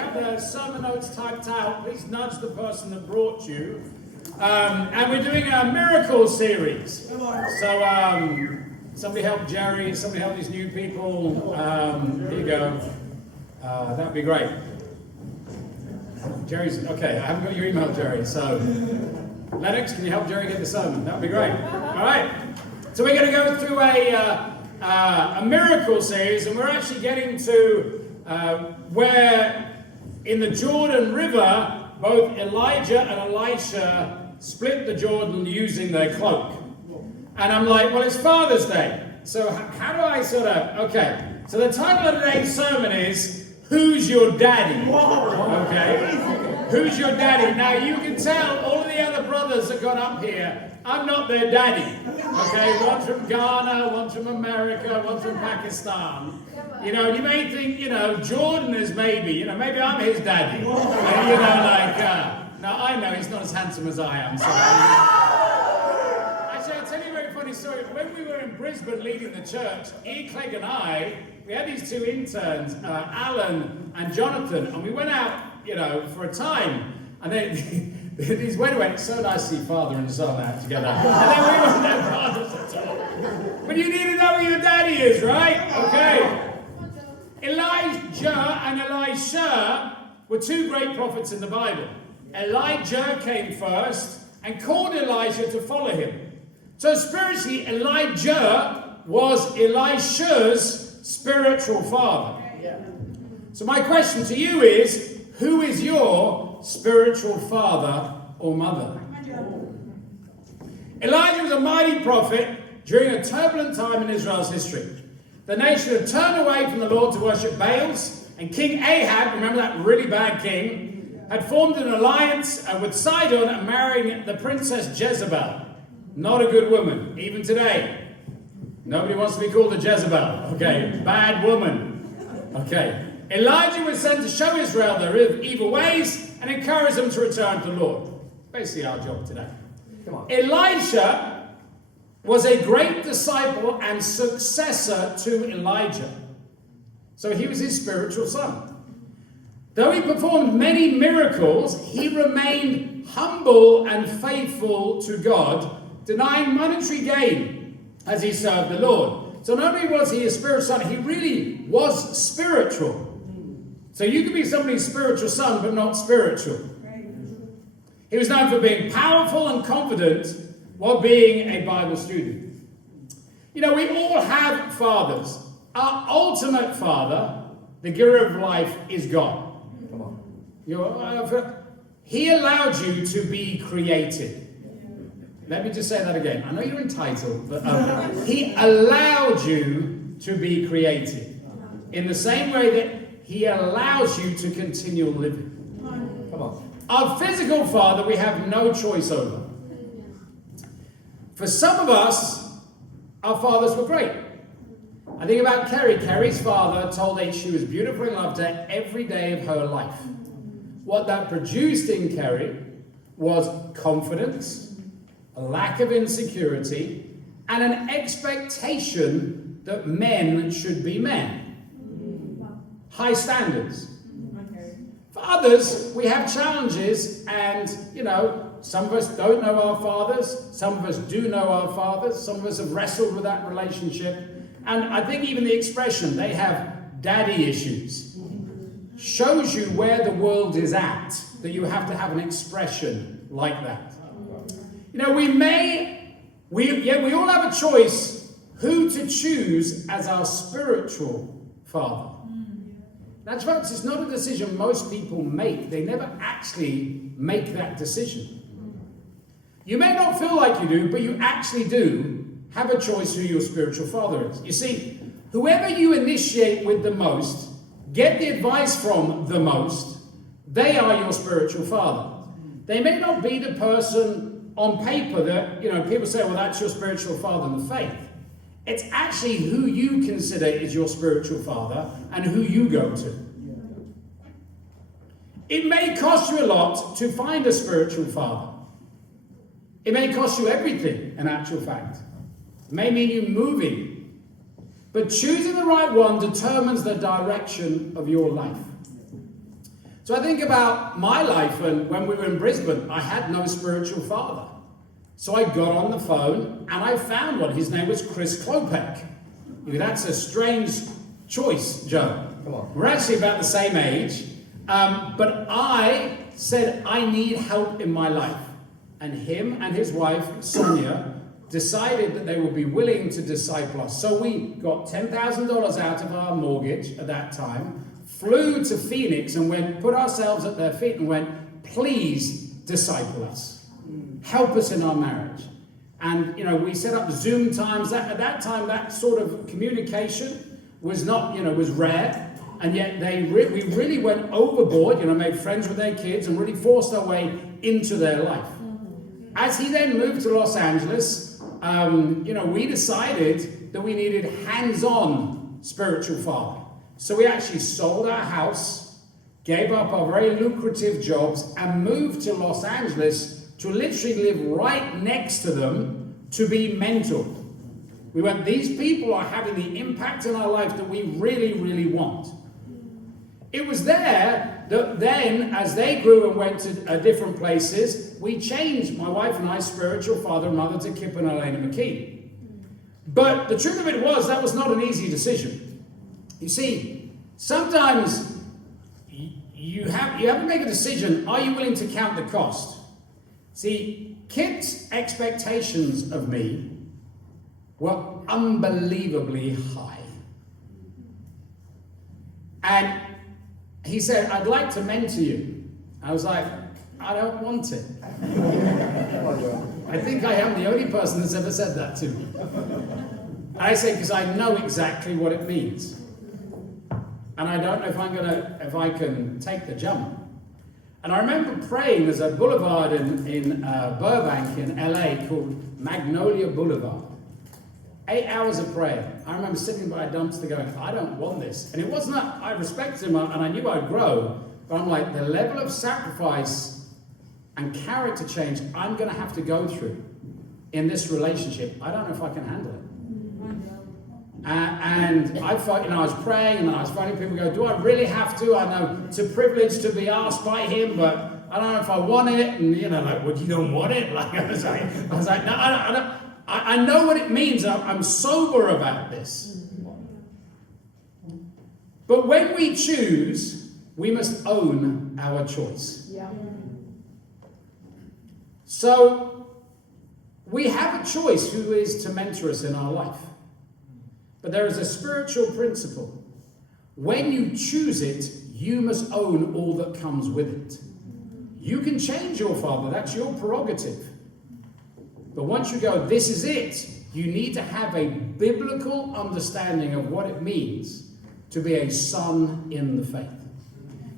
have the sermon notes typed out, please nudge the person that brought you. And we're doing a miracle series. So somebody help Jerry, somebody help these new people. Here you go. That'd be great. Jerry's, okay, I haven't got your email, Jerry, so Lennox, can you help Jerry get the sermon? That'd be great. All right. So we're going to go through a miracle series, and we're actually getting to where in the Jordan River, both Elijah and Elisha split the Jordan using their cloak. And I'm like, well, it's Father's Day. So how do I sort of, okay. So the title of today's sermon is, Who's Your Daddy? Okay. Who's your daddy? Now you can tell all of the other brothers that got up here, I'm not their daddy. Okay, one from Ghana, one from America, one from Pakistan. You know, you may think, Jordan is maybe I'm his daddy. No, I know he's not as handsome as I am. So. Actually, I'll tell you a very funny story. When we were in Brisbane leading the church, Ian Clegg and I, we had these two interns, Alan and Jonathan, and we went out, for a time, and then these went, so nice to see father and son out together. And then we weren't their fathers at all. But you need to know who your daddy is, right? Okay. Elijah and Elisha were two great prophets in the Bible. Elijah came first and called Elisha to follow him. So spiritually, Elijah was Elisha's spiritual father. So my question to you is, who is your spiritual father or mother? Elijah was a mighty prophet during a turbulent time in Israel's history. The nation had turned away from the Lord to worship Baals, and King Ahab, remember that really bad king, had formed an alliance with Sidon and marrying the princess Jezebel. Not a good woman, even today. Nobody wants to be called a Jezebel. Okay, bad woman. Okay. Elijah was sent to show Israel their evil ways and encourage them to return to the Lord. Basically our job today. Come on. Elisha was a great disciple and successor to Elijah. So he was his spiritual son. Though he performed many miracles, he remained humble and faithful to God, denying monetary gain as he served the Lord. So not only was he a spiritual son, he really was spiritual. So you could be somebody's spiritual son, but not spiritual. He was known for being powerful and confident while being a Bible student. We all have fathers. Our ultimate father, the giver of life, is God. Come on. He allowed you to be created. Let me just say that again. I know you're entitled, but he allowed you to be created. In the same way that he allows you to continue living. Come on. Our physical father, we have no choice over. For some of us, our fathers were great. I think about Kerry. Kerry's father told her she was beautiful and loved her every day of her life. What that produced in Kerry was confidence, a lack of insecurity, and an expectation that men should be men. High standards. For others, we have challenges, and some of us don't know our fathers, some of us do know our fathers, some of us have wrestled with that relationship, and I think even the expression, they have daddy issues, shows you where the world is at, that you have to have an expression like that. We all have a choice who to choose as our spiritual father. Now, folks, it's not a decision most people make. They never actually make that decision. You may not feel like you do, but you actually do have a choice who your spiritual father is. You see, whoever you initiate with the most, get the advice from the most, they are your spiritual father. They may not be the person on paper that, people say, well, that's your spiritual father in the faith. It's actually who you consider is your spiritual father and who you go to. It may cost you a lot to find a spiritual father. It may cost you everything, in actual fact. It may mean you moving. But choosing the right one determines the direction of your life. So I think about my life, and when we were in Brisbane, I had no spiritual father. So I got on the phone and I found one. His name was Chris Klopek. That's a strange choice, Joe. Come on. We're actually about the same age. But I said, I need help in my life. And him and his wife, Sonia, decided that they would be willing to disciple us. So we got $10,000 out of our mortgage at that time, flew to Phoenix and put ourselves at their feet and went, please disciple us. Help us in our marriage. And, we set up Zoom times. At that time, that sort of communication was was rare. And yet we really went overboard, made friends with their kids and really forced our way into their life. As he then moved to Los Angeles, we decided that we needed hands-on spiritual father. So we actually sold our house, gave up our very lucrative jobs, and moved to Los Angeles to literally live right next to them to be mentored. We went, these people are having the impact in our life that we really, really want. It was there that then, as they grew and went to different places, we changed, my wife and I, spiritual father and mother, to Kip and Elena McKee. But the truth of it was, that was not an easy decision. You see, sometimes you have to make a decision. Are you willing to count the cost? See, Kip's expectations of me were unbelievably high. And he said, I'd like to mentor you. I was like, I don't want it. I think I am the only person that's ever said that to me. I say, because I know exactly what it means. And I don't know if I can take the jump. And I remember praying, there's a boulevard in Burbank in LA called Magnolia Boulevard. 8 hours of prayer. I remember sitting by a dumpster going, I don't want this. And it wasn't that I respected him and I knew I'd grow, but I'm like, the level of sacrifice and character change I'm going to have to go through in this relationship, I don't know if I can handle it. And I thought, I was praying and I was finding people go, do I really have to? I know it's a privilege to be asked by him, but I don't know if I want it. And, well, you don't want it? I was like, no, I know what it means. I'm sober about this. But when we choose, we must own our choice. Yeah. So we have a choice who is to mentor us in our life. But there is a spiritual principle. When you choose it, you must own all that comes with it. You can change your father. That's your prerogative. But once you go, this is it, you need to have a biblical understanding of what it means to be a son in the faith.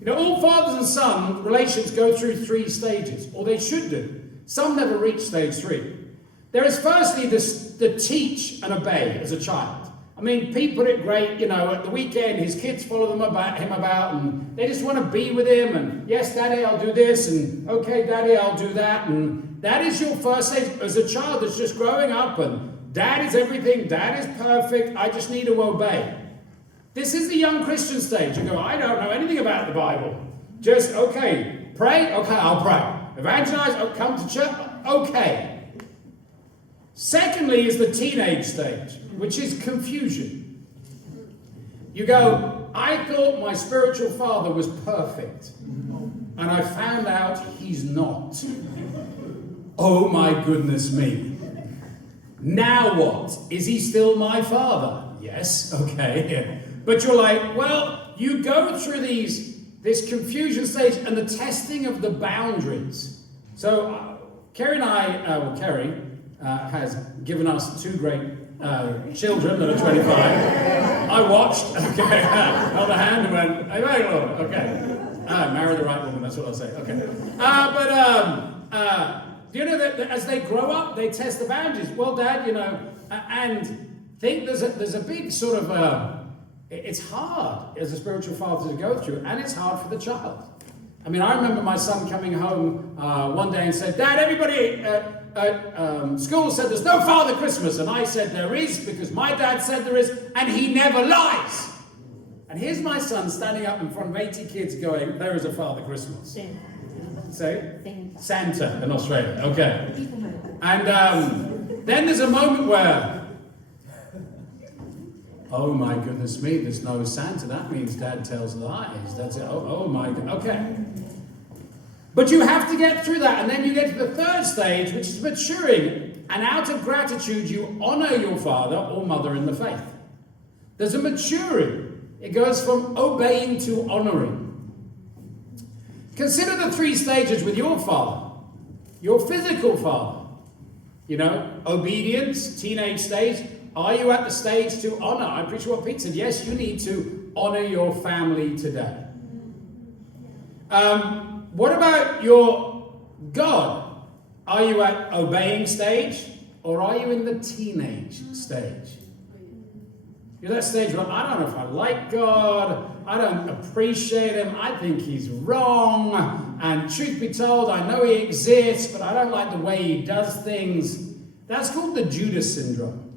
All fathers and son relations go through 3 stages, or they should do. Some never reach stage 3. There is firstly the teach and obey as a child. Pete put it great, at the weekend his kids follow him about and they just want to be with him and, yes, Daddy, I'll do this, and okay, Daddy, I'll do that. And that is your first stage as a child that's just growing up and Dad is everything, Dad is perfect, I just need to obey. This is the young Christian stage. You go, I don't know anything about the Bible. Just, okay, pray, okay, I'll pray. Evangelize, oh, come to church, okay. Secondly is the teenage stage, which is confusion. You go, I thought my spiritual father was perfect, and I found out he's not. Oh my goodness me. Now what? Is he still my father? Yes, okay. But you're like, well, you go through this confusion stage and the testing of the boundaries. So Kerry and I, Kerry has given us 2 great children that are 25. I watched, okay, held a hand and went, hey, Lord, okay. Marry the right woman, that's what I'll say, okay. Do you know that as they grow up, they test the boundaries? Well, Dad, and think there's a big sort of, it's hard as a spiritual father to go through, and it's hard for the child. I remember my son coming home one day and said, Dad, everybody at school said there's no Father Christmas. And I said there is, because my dad said there is, and he never lies. And here's my son standing up in front of 80 kids going, there is a Father Christmas. Say? Santa in Australia. Okay. And then there's a moment where, oh my goodness me, there's no Santa. That means Dad tells lies. That's it. Oh my God. Okay. But you have to get through that. And then you get to the third stage, which is maturing. And out of gratitude, you honor your father or mother in the faith. There's a maturing. It goes from obeying to honoring. Consider the 3 stages with your father. Your physical father. You know, obedience, teenage stage. Are you at the stage to honor? I appreciate what Pete said. Yes, you need to honor your family today. What about your God? Are you at obeying stage, or are you in the teenage stage? You're that stage where I don't know if I like God, I don't appreciate him, I think he's wrong, and truth be told, I know he exists, but I don't like the way he does things. That's called the Judas syndrome.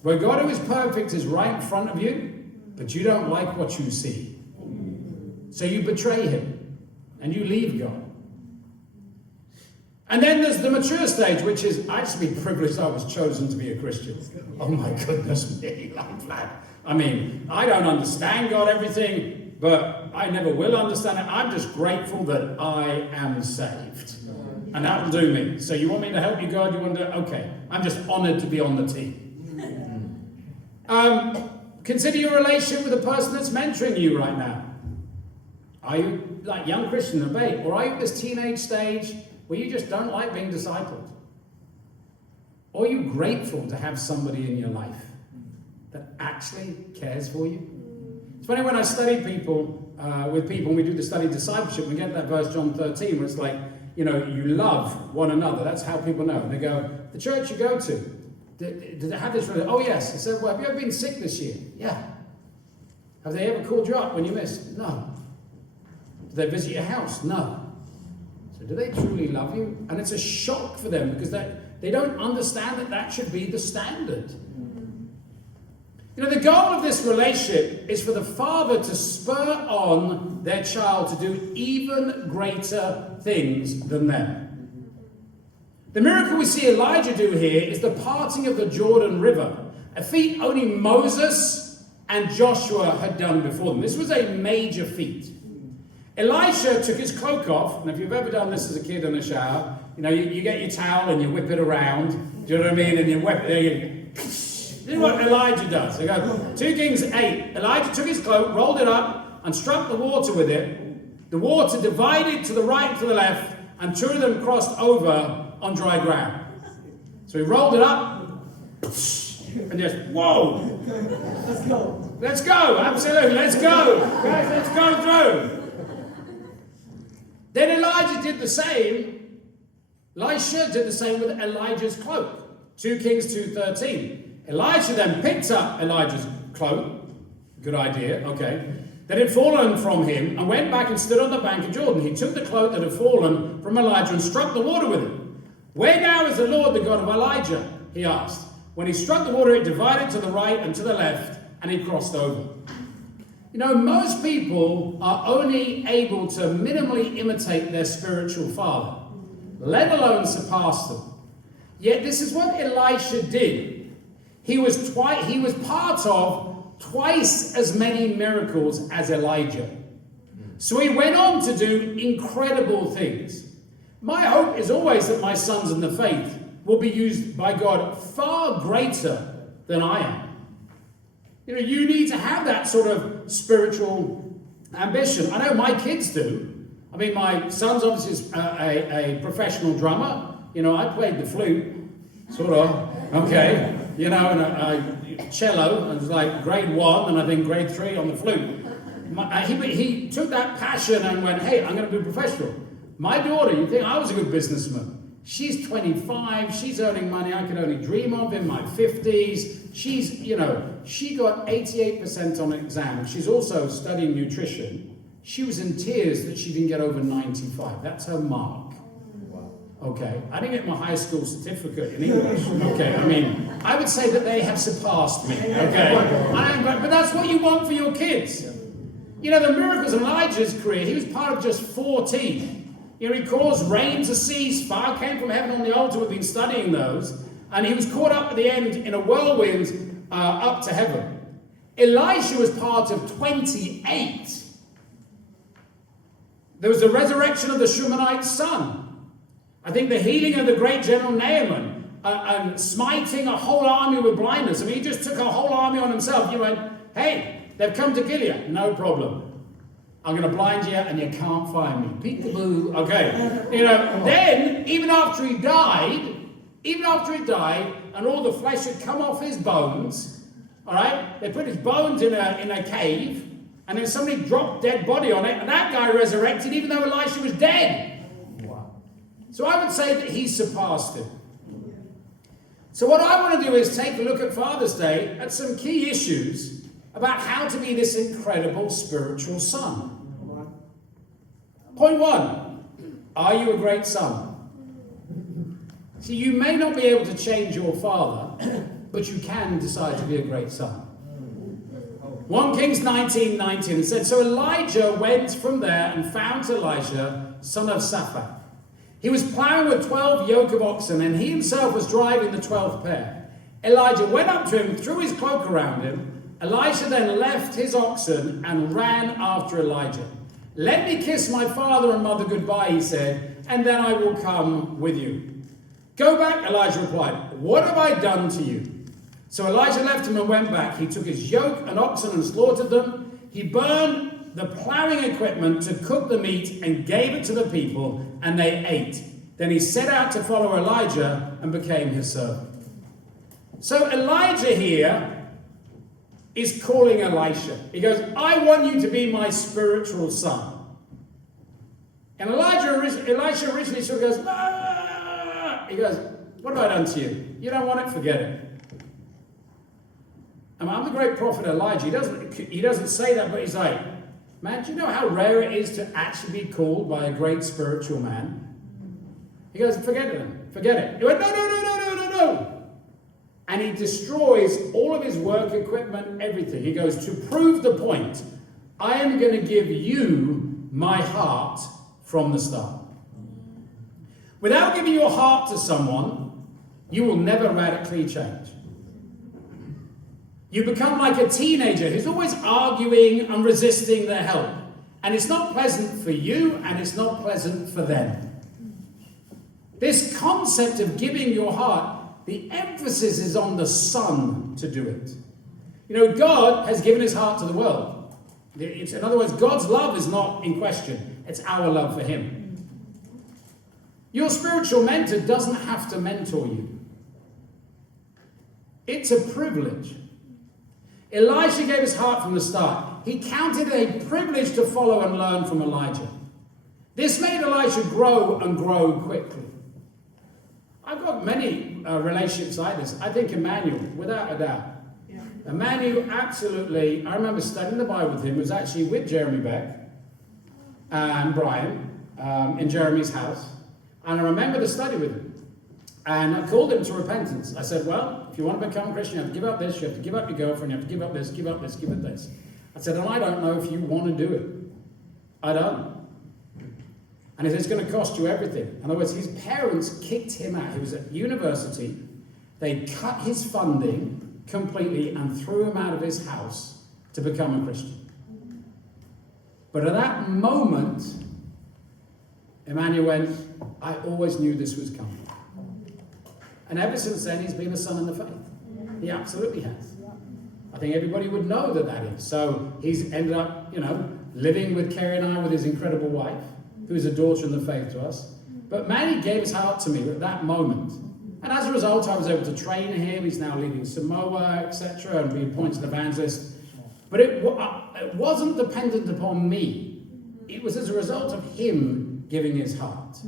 Where God who is perfect is right in front of you, but you don't like what you see. So you betray him, and you leave God. And then there's the mature stage, which is, I just be privileged I was chosen to be a Christian. Oh my goodness me, like that. I mean, I don't understand God, everything, but I never will understand it. I'm just grateful that I am saved. And that will do me. So you want me to help you, God? You want to? Okay. I'm just honored to be on the team. Consider your relationship with the person that's mentoring you right now. Are you like young Christian, obey? Or are you at this teenage stage where you just don't like being discipled? Or are you grateful to have somebody in your life that actually cares for you? It's funny when I study with people, and we do the study discipleship, we get to that verse John 13 where it's like, you know, you love one another. That's how people know. And they go, the church you go to, did they have this? Oh yes. I said, well, have you ever been sick this year? Yeah. Have they ever called you up when you missed? No. Did they visit your house? No. So do they truly love you? And it's a shock for them because they don't understand that that should be the standard. You know, the goal of this relationship is for the father to spur on their child to do even greater things than them. The miracle we see Elijah do here is the parting of the Jordan River, a feat only Moses and Joshua had done before them. This was a major feat. Elisha took his cloak off, and if you've ever done this as a kid in a shower, you know, you get your towel and you whip it around, do you know what I mean? And you whip it, this is what Elijah does. They go, 2 Kings 8, Elijah took his cloak, rolled it up, and struck the water with it. The water divided to the right and to the left, and 2 of them crossed over on dry ground. So he rolled it up, and just, whoa! Let's go. Let's go, absolutely, let's go. Guys, let's go through. Then Elijah did the same. Elisha did the same with Elijah's cloak. 2 Kings 2:13. Elisha then picked up Elijah's cloak. Good idea, okay. That had fallen from him and went back and stood on the bank of Jordan. He took the cloak that had fallen from Elijah and struck the water with it. Where now is the Lord, the God of Elijah? He asked. When he struck the water, it divided to the right and to the left, and he crossed over. You know, most people are only able to minimally imitate their spiritual father, let alone surpass them. Yet this is what Elisha did. He was part of twice as many miracles as Elijah. So he went on to do incredible things. My hope is always that my sons in the faith will be used by God far greater than I am. You know, you need to have that sort of spiritual ambition. I know my kids do. I mean, my son's obviously is a professional drummer. You know, I played the flute, sort of, okay. You know, and cello, and it was like grade 1, and I think grade 3 on the flute. He took that passion and went, hey, I'm going to be professional. My daughter, you think I was a good businessman. She's 25, she's earning money I could only dream of in my 50s. She's, you know, she got 88% on an exam. She's also studying nutrition. She was in tears that she didn't get over 95. That's her mark. Okay, I didn't get my high school certificate in English. Okay, I mean, I would say that they have surpassed me. Okay, but that's what you want for your kids. You know, the miracles in Elijah's career, he was part of just 14. You know, he caused rain to cease, fire came from heaven on the altar. We've been studying those. And he was caught up at the end in a whirlwind up to heaven. Elisha was part of 28. There was the resurrection of the Shumanite son. I think the healing of the great general Naaman and smiting a whole army with blindness. I mean, he just took a whole army on himself. He went, hey, they've come to kill you. No problem. I'm going to blind you and you can't find me. Peek-a-boo. Okay. You know, then, even after he died, and all the flesh had come off his bones, all right, they put his bones in a cave, and then somebody dropped dead body on it, and that guy resurrected even though Elisha was dead. Wow. So I would say that he surpassed him. So what I want to do is take a look at Father's Day at some key issues about how to be this incredible spiritual son. Point one, are you a great son? See, you may not be able to change your father, but you can decide to be a great son. 1 Kings 19:19 said, so Elijah went from there and found Elisha, son of Shaphat. He was plowing with 12 yoke of oxen, and he himself was driving the 12th pair. Elijah went up to him, threw his cloak around him. Elisha then left his oxen and ran after Elijah. Let me kiss my father and mother goodbye, he said, and then I will come with you. Go back, Elijah replied. What have I done to you? So Elijah left him and went back. He took his yoke and oxen and slaughtered them. He burned the plowing equipment to cook the meat and gave it to the people, and they ate. Then he set out to follow Elijah and became his servant. So Elijah here is calling Elisha. He goes, I want you to be my spiritual son. And Elisha originally sort of goes, ah! He goes, what have I done to you? You don't want it? Forget it. I'm the great prophet Elijah. He doesn't say that, but he's like, man, do you know how rare it is to actually be called by a great spiritual man? He goes, forget it then. Forget it. He went, no. And he destroys all of his work equipment, everything. He goes, to prove the point, I am going to give you my heart from the start. Without giving your heart to someone, you will never radically change. You become like a teenager who's always arguing and resisting their help. And it's not pleasant for you, and it's not pleasant for them. This concept of giving your heart, the emphasis is on the Son to do it. You know, God has given his heart to the world. In other words, God's love is not in question. It's our love for him. Your spiritual mentor doesn't have to mentor you. It's a privilege. Elisha gave his heart from the start. He counted it a privilege to follow and learn from Elijah. This made Elisha grow and grow quickly. I've got many relationships like this. I think Emmanuel, without a doubt. Yeah. Emmanuel, absolutely. I remember studying the Bible with him. He was actually with Jeremy Beck and Brian in Jeremy's house. And I remember the study with him. And I called him to repentance. I said, well, if you want to become a Christian, you have to give up this, you have to give up your girlfriend, you have to give up this, give up this, give up this. I said, and I don't know if you want to do it. I don't. And it's going to cost you everything. In other words, his parents kicked him out. He was at university. They cut his funding completely and threw him out of his house to become a Christian. But at that moment, Emmanuel went, I always knew this was coming. And ever since then, he's been a son in the faith. He absolutely has. I think everybody would know that is. So he's ended up, living with Kerry and I with his incredible wife, who is a daughter in the faith to us. But Manny gave his heart to me at that moment. And as a result, I was able to train him. He's now leading Samoa, etc., and be appointed evangelist. But it wasn't dependent upon me. It was as a result of him giving his heart.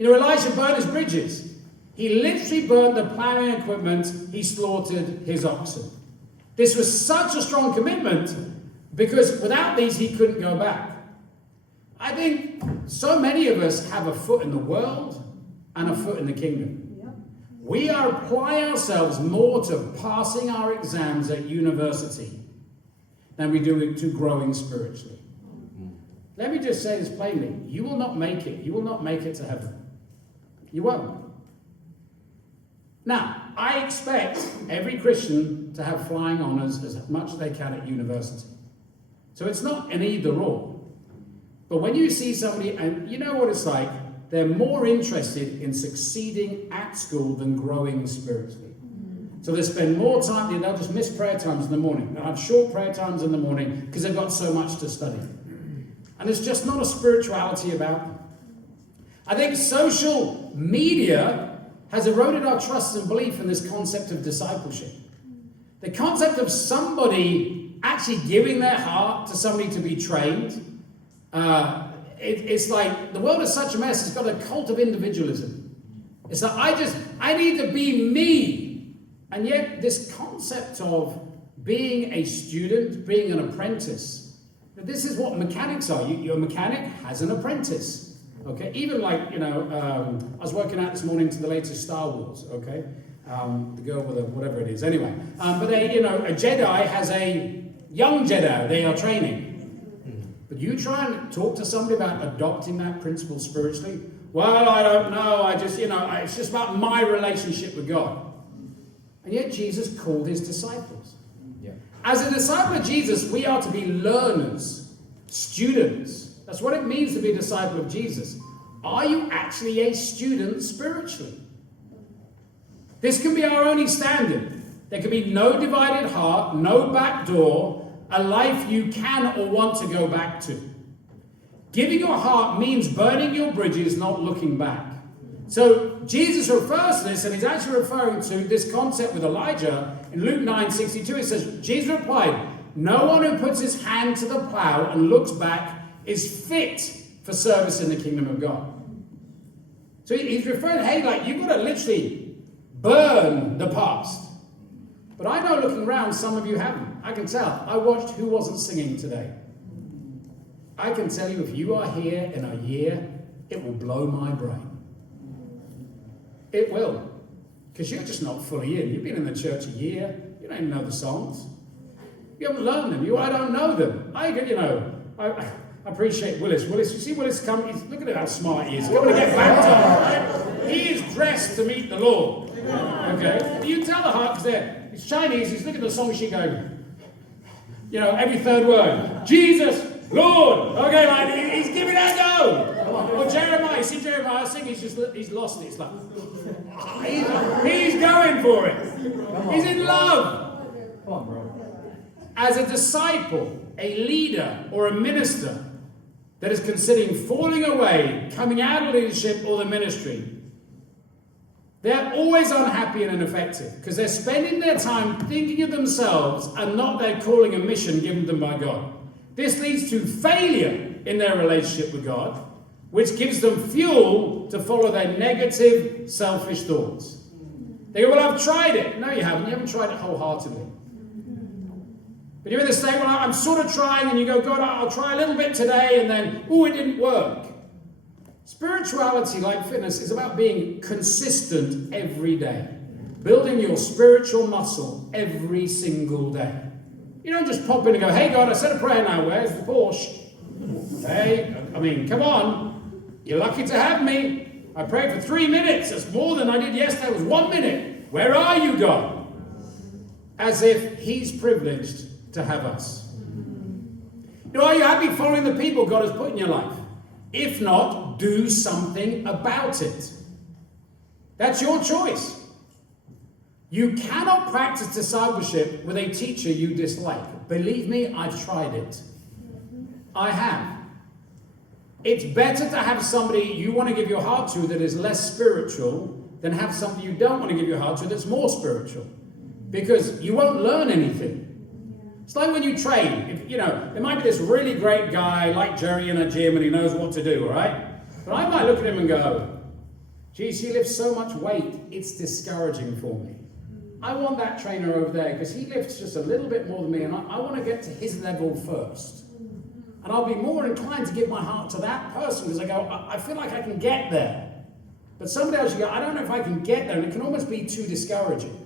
Elisha burned his bridges. He literally burned the plowing equipment. He slaughtered his oxen. This was such a strong commitment because without these, he couldn't go back. I think so many of us have a foot in the world and a foot in the kingdom. We apply ourselves more to passing our exams at university than we do to growing spiritually. Let me just say this plainly. You will not make it. You will not make it to heaven. You won't. Now, I expect every Christian to have flying honours as much as they can at university. So it's not an either or. But when you see somebody, and you know what it's like, they're more interested in succeeding at school than growing spiritually. So they spend more time, they'll just miss prayer times in the morning. They'll have short prayer times in the morning because they've got so much to study. And there's just not a spirituality about them. I think social media has eroded our trust and belief in this concept of discipleship. The concept of somebody actually giving their heart to somebody to be trained. It's like the world is such a mess. It's got a cult of individualism. It's like I need to be me. And yet this concept of being a student, being an apprentice, this is what mechanics are. Your mechanic has an apprentice. Okay, even like, I was working out this morning to the latest Star Wars, okay? The girl with whatever it is, anyway. But a Jedi has a young Jedi they are training. But you try and talk to somebody about adopting that principle spiritually. Well, I don't know, it's just about my relationship with God. And yet Jesus called his disciples. Yeah. As a disciple of Jesus, we are to be learners, students. That's what it means to be a disciple of Jesus. Are you actually a student spiritually? This can be our only standard. There can be no divided heart, no back door, a life you can or want to go back to. Giving your heart means burning your bridges, not looking back. So Jesus refers to this, and he's actually referring to this concept with Elijah. In Luke 9:62, it says, Jesus replied, "No one who puts his hand to the plow and looks back is fit for service in the kingdom of God." So he's referring, hey, you've got to literally burn the past. But I know looking around, some of you haven't. I can tell. I watched Who Wasn't Singing today. I can tell you, if you are here in a year, it will blow my brain. It will. Because you're just not fully in. You've been in the church a year. You don't even know the songs. You haven't learned them. I don't know them. I appreciate Willis. You see Willis come, look at how smart he is. He's going to get baptized, right? He is dressed to meet the Lord. Okay? You tell the heart, because he's Chinese, he's looking at the song sheet going, every third word. Jesus, Lord. Okay, he's giving that a go. Or Jeremiah, you see Jeremiah sing, he's lost it. It's like, he's going for it. He's in love. Come on, bro. As a disciple, a leader, or a minister that is considering falling away, coming out of leadership or the ministry, they're always unhappy and ineffective because they're spending their time thinking of themselves and not their calling and mission given them by God. This leads to failure in their relationship with God, which gives them fuel to follow their negative, selfish thoughts. They go, well, I've tried it. No, you haven't. You haven't tried it wholeheartedly. But you're in the state, well, I'm sort of trying, and you go, God, I'll try a little bit today, and then, it didn't work. Spirituality, like fitness, is about being consistent every day. Building your spiritual muscle every single day. You don't just pop in and go, hey, God, I said a prayer now. Where's the Porsche? Hey, come on. You're lucky to have me. I prayed for 3 minutes. That's more than I did yesterday. It was 1 minute. Where are you, God? As if he's privileged to have us. Are you happy following the people God has put in your life? If not, do something about it. That's your choice. You cannot practice discipleship with a teacher you dislike. Believe me, I've tried it. I have. It's better to have somebody you want to give your heart to that is less spiritual than have somebody you don't want to give your heart to that's more spiritual. Because you won't learn anything. It's like when you train. There might be this really great guy like Jerry in a gym and he knows what to do, all right? But I might look at him and go, geez, he lifts so much weight, it's discouraging for me. I want that trainer over there because he lifts just a little bit more than me and I want to get to his level first. And I'll be more inclined to give my heart to that person because I go, I feel like I can get there. But somebody else, you go, I don't know if I can get there, and it can almost be too discouraging.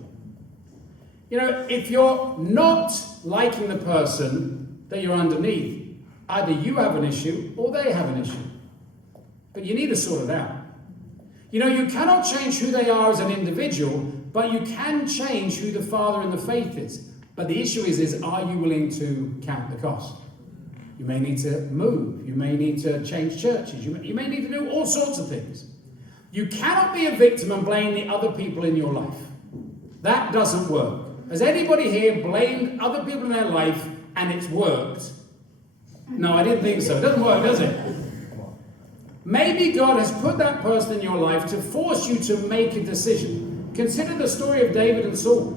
You know, if you're not liking the person that you're underneath, either you have an issue or they have an issue. But you need to sort it out. You know, you cannot change who they are as an individual, but you can change who the father in the faith is. But the issue is are you willing to count the cost? You may need to move. You may need to change churches. You may need to do all sorts of things. You cannot be a victim and blame the other people in your life. That doesn't work. Has anybody here blamed other people in their life and it's worked? No, I didn't think so. It doesn't work, does it? Maybe God has put that person in your life to force you to make a decision. Consider the story of David and Saul.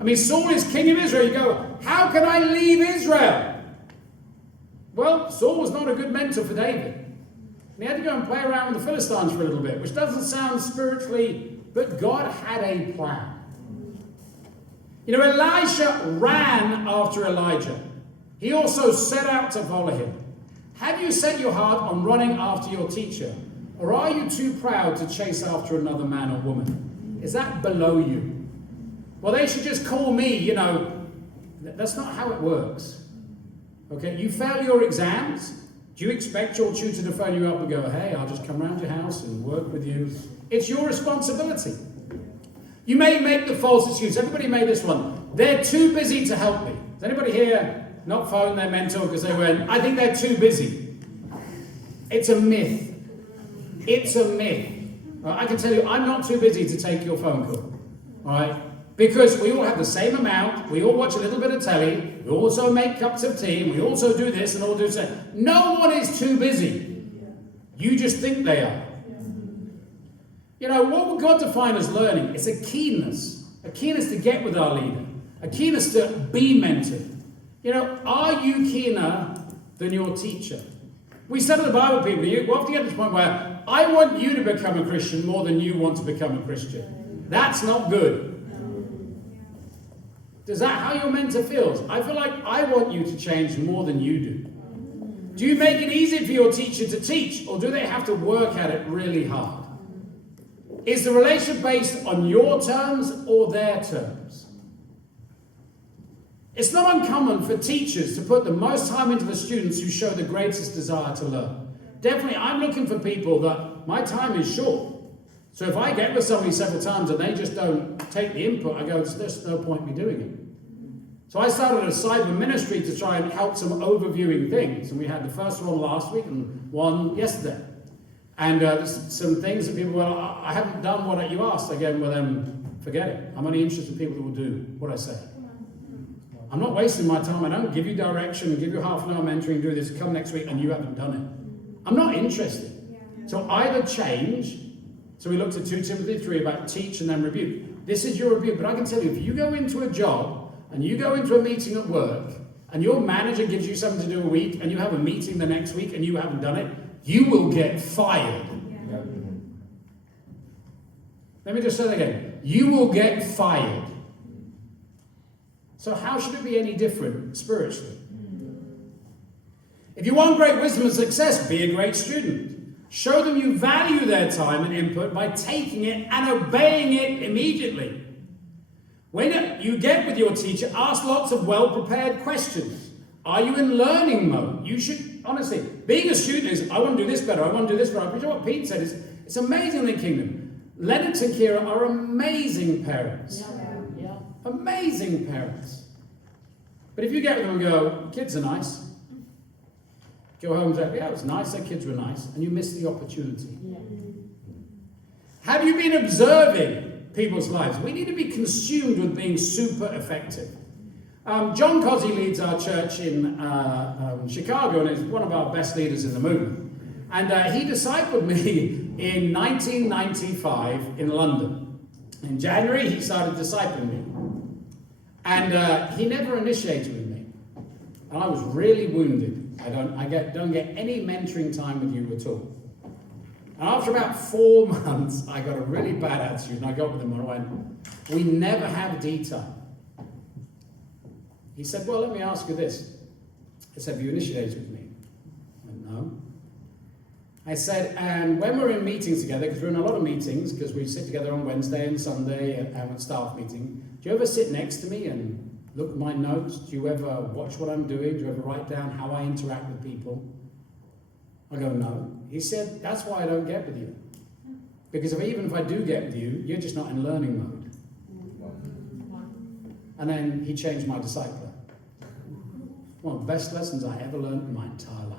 I mean, Saul is king of Israel. You go, how can I leave Israel? Well, Saul was not a good mentor for David. And he had to go and play around with the Philistines for a little bit, which doesn't sound spiritually, but God had a plan. You know, Elisha ran after Elijah. He also set out to follow him. Have you set your heart on running after your teacher? Or are you too proud to chase after another man or woman? Is that below you? Well, they should just call me, you know. That's not how it works. Okay, you fail your exams. Do you expect your tutor to phone you up and go, hey, I'll just come round your house and work with you? It's your responsibility. You may make the false excuse. Everybody made this one. They're too busy to help me. Does anybody here not phone their mentor because they went, I think they're too busy? It's a myth. It's a myth. I can tell you, I'm not too busy to take your phone call. All right? Because we all have the same amount. We all watch a little bit of telly. We also make cups of tea. And we also do this and all do that. No one is too busy. You just think they are. You know, what would God define as learning? It's a keenness to get with our leader, a keenness to be mentored. You know, are you keener than your teacher? We said to the Bible people, we often get to this point where I want you to become a Christian more than you want to become a Christian. That's not good. Is that how your mentor feels? I feel like I want you to change more than you do. Do you make it easy for your teacher to teach, or do they have to work at it really hard? Is the relationship based on your terms or their terms? It's not uncommon for teachers to put the most time into the students who show the greatest desire to learn. Definitely, I'm looking for people that my time is short. So if I get with somebody several times and they just don't take the input, I go, there's no point in me doing it. So I started a cyber ministry to try and help some overviewing things. And we had the first one last week and one yesterday. And there's some things that people, well, I haven't done what you asked. Again, well then, forget it. I'm only interested in people who will do what I say. I'm not wasting my time. I don't give you direction and give you half an hour mentoring, do this, come next week, and you haven't done it. I'm not interested. So either change. So we looked at 2 Timothy 3 about teach and then rebuke. This is your rebuke. But I can tell you, if you go into a job and you go into a meeting at work and your manager gives you something to do a week and you have a meeting the next week and you haven't done it, you will get fired. Yeah. Let me just say that again. You will get fired. So how should it be any different spiritually? If you want great wisdom and success, be a great student. Show them you value their time and input by taking it and obeying it immediately. When you get with your teacher, ask lots of well-prepared questions. Are you in learning mode? You should, honestly, being a student is, I want to do this better, I want to do this better. You know what Pete said? It's amazing in the kingdom. Lennox and Kira are amazing parents. Yeah. Amazing parents. But if you get with them and go, kids are nice. Go home and say, yeah, it was nice, their kids were nice, and you miss the opportunity. Yeah. Have you been observing people's lives? We need to be consumed with being super effective. John Cossey leads our church in Chicago and is one of our best leaders in the movement. And he discipled me in 1995 in London. In January, he started discipling me. And he never initiated with me. And I was really wounded. I don't get any mentoring time with you at all. And after about 4 months, I got a really bad attitude, and I got with him and I went, we never have detail. He said, well, let me ask you this. I said, have you initiated with me? I went, no. I said, and when we're in meetings together, because we're in a lot of meetings, because we sit together on Wednesday and Sunday and at staff meeting, do you ever sit next to me and look at my notes? Do you ever watch what I'm doing? Do you ever write down how I interact with people? I go, no. He said, that's why I don't get with you. Because even if I do get with you, you're just not in learning mode. And then he changed my discipler. One of the best lessons I ever learned in my entire life.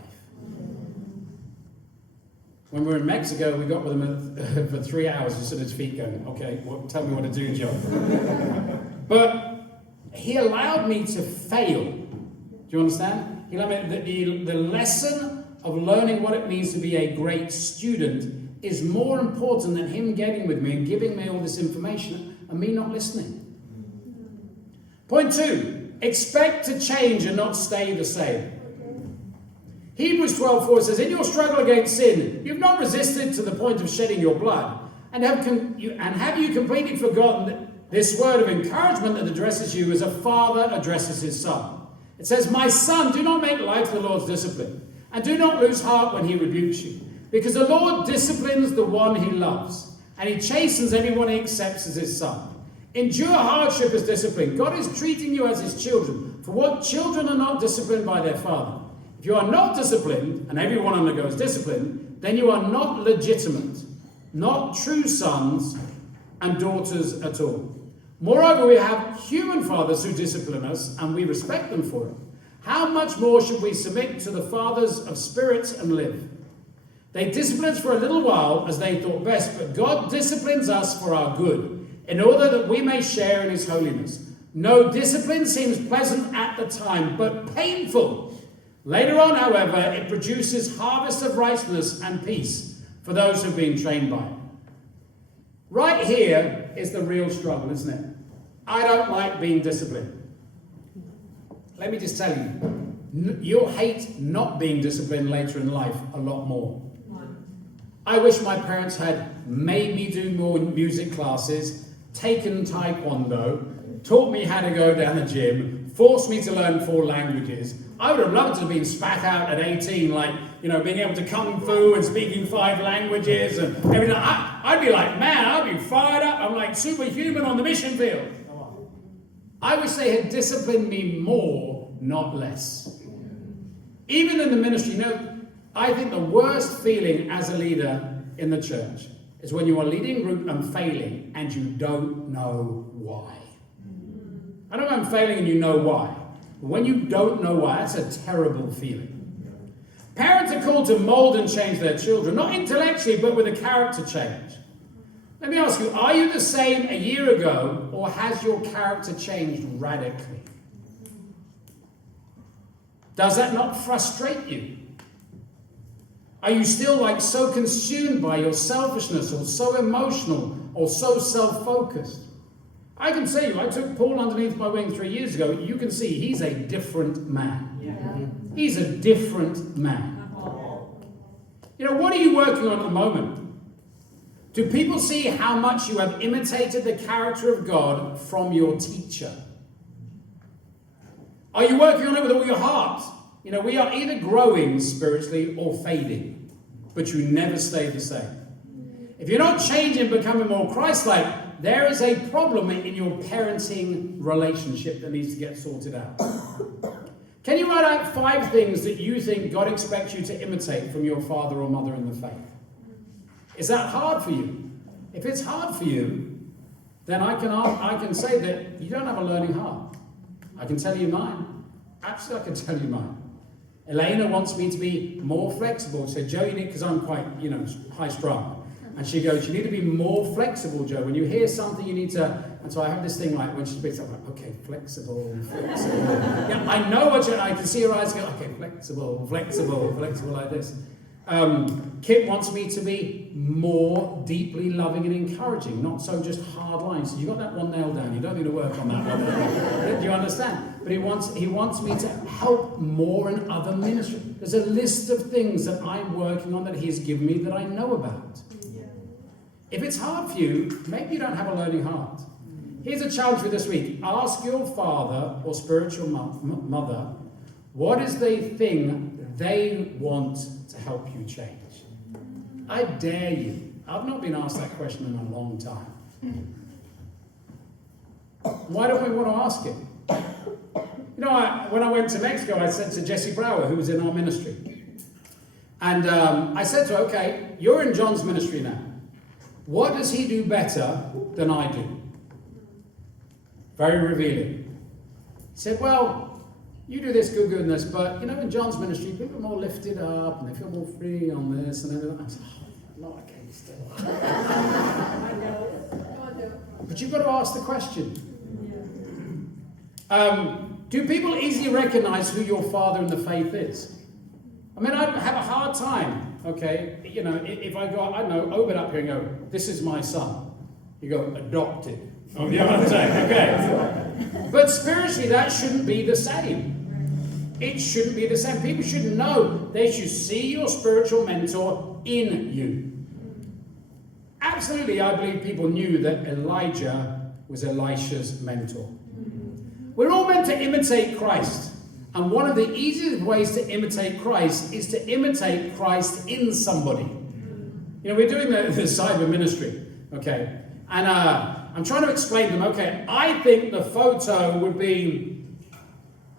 When we were in Mexico, we got with him for 3 hours, just at his feet going, okay, well, tell me what to do, Joe. But he allowed me to fail. Do you understand? He allowed me, the lesson of learning what it means to be a great student is more important than him getting with me and giving me all this information and me not listening. Point 2, expect to change and not stay the same. Hebrews 12:4 says, in your struggle against sin, you've not resisted to the point of shedding your blood. And have you completely forgotten this word of encouragement that addresses you as a father addresses his son? It says, my son, do not make light of the Lord's discipline, and do not lose heart when he rebukes you. Because the Lord disciplines the one he loves, and he chastens anyone he accepts as his son. Endure hardship as discipline. God is treating you as his children. For what children are not disciplined by their father? If you are not disciplined, and everyone undergoes discipline, then you are not legitimate, not true sons and daughters at all. Moreover, we have human fathers who discipline us, and we respect them for it. How much more should we submit to the fathers of spirits and live? They disciplined us for a little while as they thought best, but God disciplines us for our good, in order that we may share in his holiness. No discipline seems pleasant at the time, but painful. Later on, however, it produces harvest of righteousness and peace for those who've been trained by it. Right here is the real struggle, isn't it? I don't like being disciplined. Let me just tell you, you'll hate not being disciplined later in life a lot more. I wish my parents had made me do more music classes, taken taekwondo, taught me how to go down the gym, forced me to learn 4 languages. I would have loved to have been spat out at 18, like, being able to kung fu and speaking 5 languages and everything. I'd be like, man, I'd be fired up. I'm like superhuman on the mission field. I wish they had disciplined me more, not less. Even in the ministry, I think the worst feeling as a leader in the church is when you are leading a group and failing and you don't know why. I don't know I'm failing and you know why. But when you don't know why, that's a terrible feeling. Parents are called to mold and change their children, not intellectually, but with a character change. Let me ask you, are you the same a year ago, or has your character changed radically? Does that not frustrate you? Are you still so consumed by your selfishness, or so emotional, or so self-focused? I can say I took Paul underneath my wing 3 years ago. You can see he's a different man. Yeah. He's a different man. What are you working on at the moment? Do people see how much you have imitated the character of God from your teacher? Are you working on it with all your heart? We are either growing spiritually or fading, but you never stay the same. If you're not changing, becoming more Christ-like, there is a problem in your parenting relationship that needs to get sorted out. Can you write out 5 things that you think God expects you to imitate from your father or mother in the faith? Is that hard for you? If it's hard for you, then I can say that you don't have a learning heart. I can tell you mine. Absolutely, I can tell you mine. Elena wants me to be more flexible. So Joe, you need, because I'm quite, high strung. And she goes, you need to be more flexible, Joe. When you hear something, you need to... And so I have this thing when she speaks, I'm like, okay, flexible. Yeah, I know I can see her eyes go, okay, flexible like this. Kit wants me to be more deeply loving and encouraging, not so just hard lines. So you got that one nailed down. You don't need to work on that one. Do you understand? But he wants me to help more in other ministry. There's a list of things that I'm working on that he's given me that I know about. If it's hard for you, maybe you don't have a learning heart. Here's a challenge for this week. Ask your father or spiritual mother, what is the thing they want to help you change? I dare you. I've not been asked that question in a long time. Why don't we want to ask it? You know, when I went to Mexico, I said to Jessie Brower, who was in our ministry, and I said to her, okay, you're in John's ministry now. What does he do better than I do? Very revealing. He said, well, you do this, good, and this, but, you know, in John's ministry, people are more lifted up, and they feel more free on this, and everything. I said, not okay, still. I know. But you've got to ask the question. Do people easily recognize who your father in the faith is? I mean, I have a hard time, okay, you know, if I go, I don't know, Obed up here and go, this is my son. You go, adopted. Oh, you know what I'm saying? Okay. But spiritually, that shouldn't be the same. It shouldn't be the same. People should know. They should see your spiritual mentor in you. Absolutely, I believe people knew that Elijah was Elisha's mentor. We're all meant to imitate Christ. And one of the easiest ways to imitate Christ is to imitate Christ in somebody. You know, we're doing the cyber ministry, okay? And I'm trying to explain to them, okay, I think the photo would be,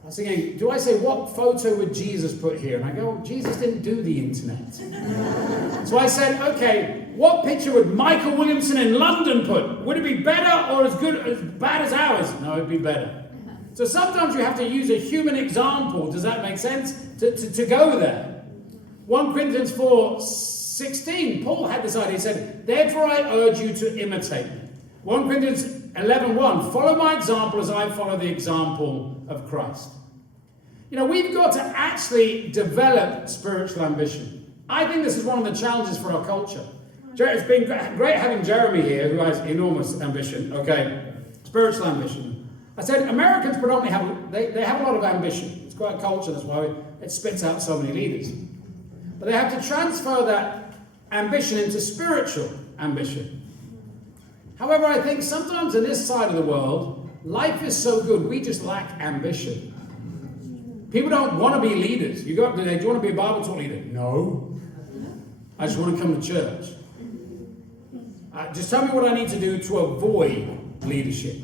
I was thinking, do I say, what photo would Jesus put here? And I go, Jesus didn't do the internet. So I said, okay, what picture would Michael Williamson in London put? Would it be better or as bad as ours? No, it'd be better. So sometimes you have to use a human example, does that make sense? To go there. 1 Corinthians 4:16, Paul had this idea, he said, therefore I urge you to imitate me. 1 Corinthians 11:1, follow my example as I follow the example of Christ. You know, we've got to actually develop spiritual ambition. I think this is one of the challenges for our culture. It's been great having Jeremy here, who has enormous ambition, okay? Spiritual ambition. I said Americans predominantly they have a lot of ambition. It's quite a culture, that's why it spits out so many leaders. But they have to transfer that ambition into spiritual ambition. However, I think sometimes in this side of the world, life is so good, we just lack ambition. People don't want to be leaders. You go up today, do you want to be a Bible talk leader? No. I just want to come to church. Just tell me what I need to do to avoid leadership.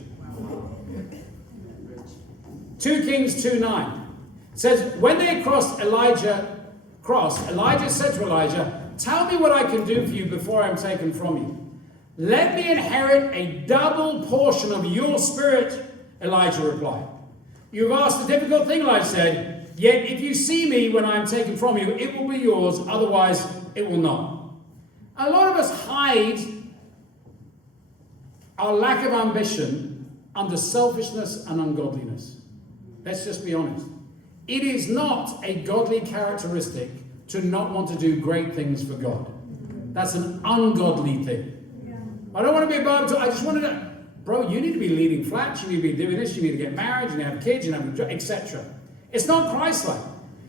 2 Kings 2:9 says, when they had crossed, Elijah said to Elijah, tell me what I can do for you before I am taken from you. Let me inherit a double portion of your spirit, Elijah replied. You've asked a difficult thing, Elijah said, yet if you see me when I am taken from you, it will be yours, otherwise it will not. A lot of us hide our lack of ambition under selfishness and ungodliness. Let's just be honest. It is not a godly characteristic to not want to do great things for God. That's an ungodly thing. I don't want to be a Bible talk. I just want to know, bro, you need to be leading flats, you need to be doing this, you need to get married, you need to have kids, you need to have a job, etc. It's not Christ-like.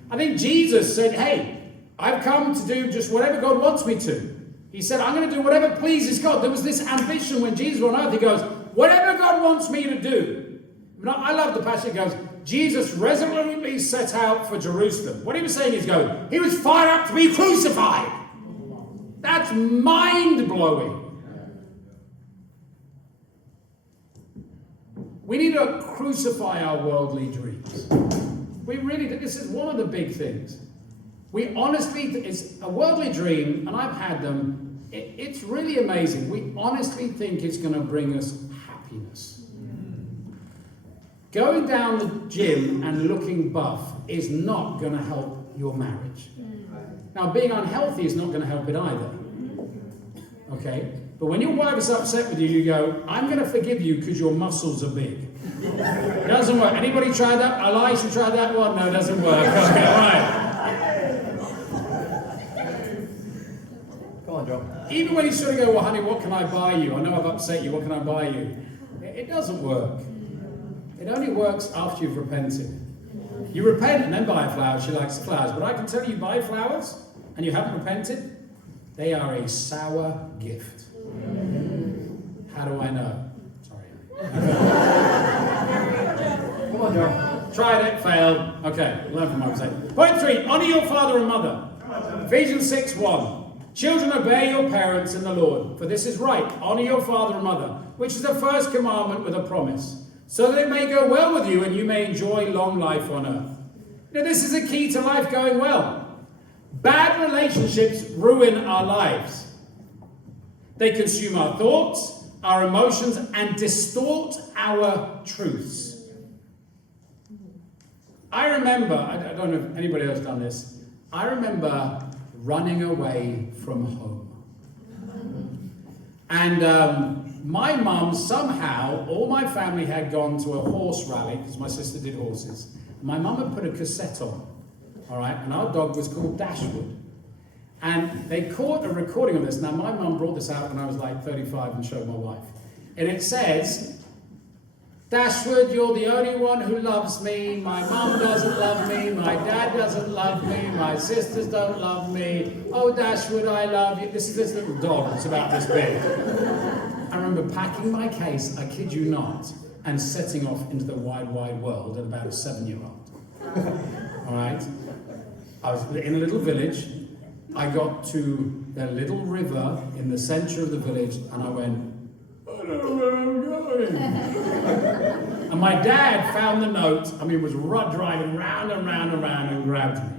I think Jesus said, hey, I've come to do just whatever God wants me to. He said, I'm going to do whatever pleases God. There was this ambition when Jesus was on earth. He goes, whatever God wants me to do. I love the passage. It goes, Jesus resolutely set out for Jerusalem. What he was saying is, he was fired up to be crucified. That's mind-blowing. We need to crucify our worldly dreams. We really do. This is one of the big things. We honestly, it's a worldly dream, and I've had them. It's really amazing. We honestly think it's going to bring us happiness. Going down the gym and looking buff is not going to help your marriage. Now, being unhealthy is not going to help it either. Okay? But when your wife is upset with you, you go, I'm going to forgive you because your muscles are big. It doesn't work. Anybody tried that? Elisha tried that one? No, it doesn't work. Okay, all right. Come on, John. Even when you sort of go, well, honey, what can I buy you? I know I've upset you. What can I buy you? It doesn't work. It only works after you've repented. You repent and then buy flowers. She likes the flowers. But I can tell you, buy flowers and you haven't repented, they are a sour gift. How do I know? Sorry. Come on, John. Tried it, failed. Okay, learn from my mistake. Point 3, honor your father and mother. Ephesians 6:1. Children, obey your parents in the Lord, for this is right. Honor your father and mother, which is the first commandment with a promise, so that it may go well with you and you may enjoy long life on earth. This is a key to life going well. Bad relationships ruin our lives. They consume our thoughts, our emotions, and distort our truths. I remember, I don't know if anybody else done this, I remember running away from home. And my mum, somehow, all my family had gone to a horse rally, because my sister did horses. My mum had put a cassette on, all right, and our dog was called Dashwood. And they caught a recording of this. Now, my mum brought this out when I was like 35 and showed my wife. And it says, Dashwood, you're the only one who loves me. My mum doesn't love me. My dad doesn't love me. My sisters don't love me. Oh, Dashwood, I love you. This is this little dog that's about this big. I remember packing my case, I kid you not, and setting off into the wide, wide world at about a 7-year-old. All right? I was in a little village. I got to the little river in the centre of the village, and I went, I don't know where I'm going. And my dad found the note, was driving round and round and round and grabbed me.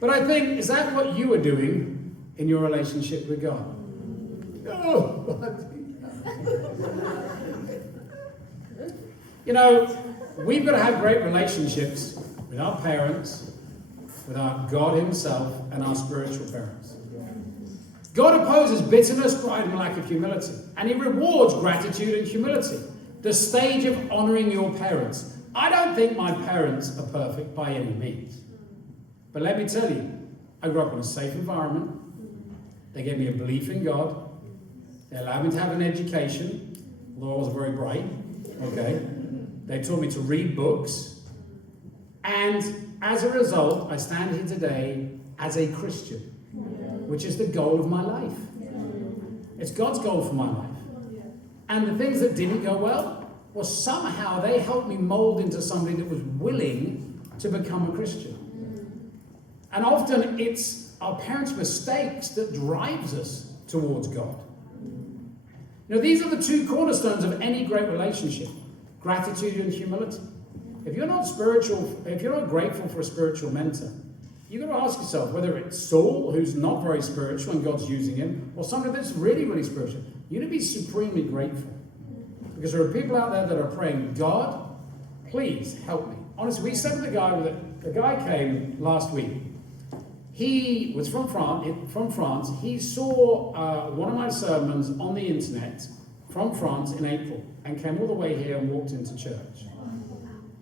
But I think, is that what you are doing in your relationship with God? No. We've got to have great relationships with our parents, with our God himself, and our spiritual parents. God opposes bitterness, pride, and lack of humility. And he rewards gratitude and humility. The stage of honouring your parents. I don't think my parents are perfect by any means. But let me tell you, I grew up in a safe environment. They gave me a belief in God. They allowed me to have an education, although I wasn't very bright. Okay. They taught me to read books. And as a result, I stand here today as a Christian, which is the goal of my life. It's God's goal for my life. And the things that didn't go well, somehow they helped me mold into somebody that was willing to become a Christian. And often it's our parents' mistakes that drives us towards God. These are the two cornerstones of any great relationship: gratitude and humility. If you're not grateful for a spiritual mentor, you've got to ask yourself whether it's Saul, who's not very spiritual and God's using him, or somebody that's really, really spiritual. You need to be supremely grateful. Because there are people out there that are praying, God, please help me. Honestly, we said to the guy came last week. He was from France. He saw one of my sermons on the internet from France in April and came all the way here and walked into church.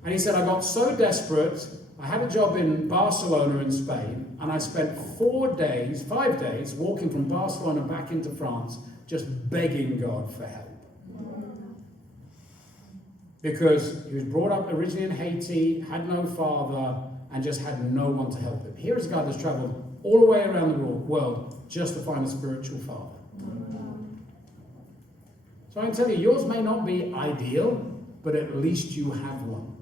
And he said, I got so desperate. I had a job in Barcelona in Spain, and I spent 5 days, walking from Barcelona back into France, just begging God for help. Because he was brought up originally in Haiti, had no father, and just had no one to help him. Here is a guy that's traveled all the way around the world just to find a spiritual father. So I can tell you, yours may not be ideal, but at least you have one.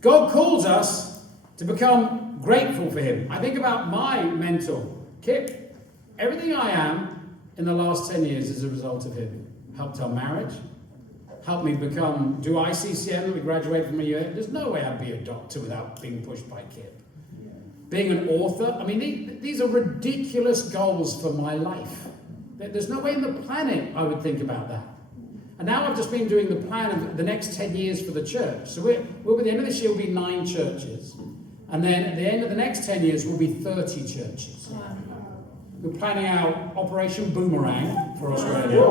God calls us to become grateful for him. I think about my mentor, Kip. Everything I am in the last 10 years is a result of him. Helped our marriage. Helped me do ICCM. We graduate from a year. There's no way I'd be a doctor without being pushed by Kip. Being an author. These are ridiculous goals for my life. There's no way in the planet I would think about that. And now I've just been doing the plan of the next 10 years for the church. So we'll by the end of this year, we'll be 9 churches. And then at the end of the next 10 years, we'll be 30 churches. We're planning out Operation Boomerang for Australia,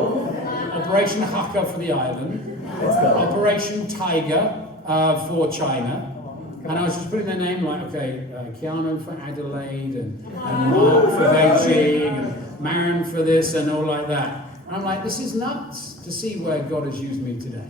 Operation Haka for the island, Operation Tiger for China. And I was just putting their name Keanu for Adelaide, and Mark for Beijing, and Marin for this, and all like that. And I'm like, this is nuts to see where God has used me today.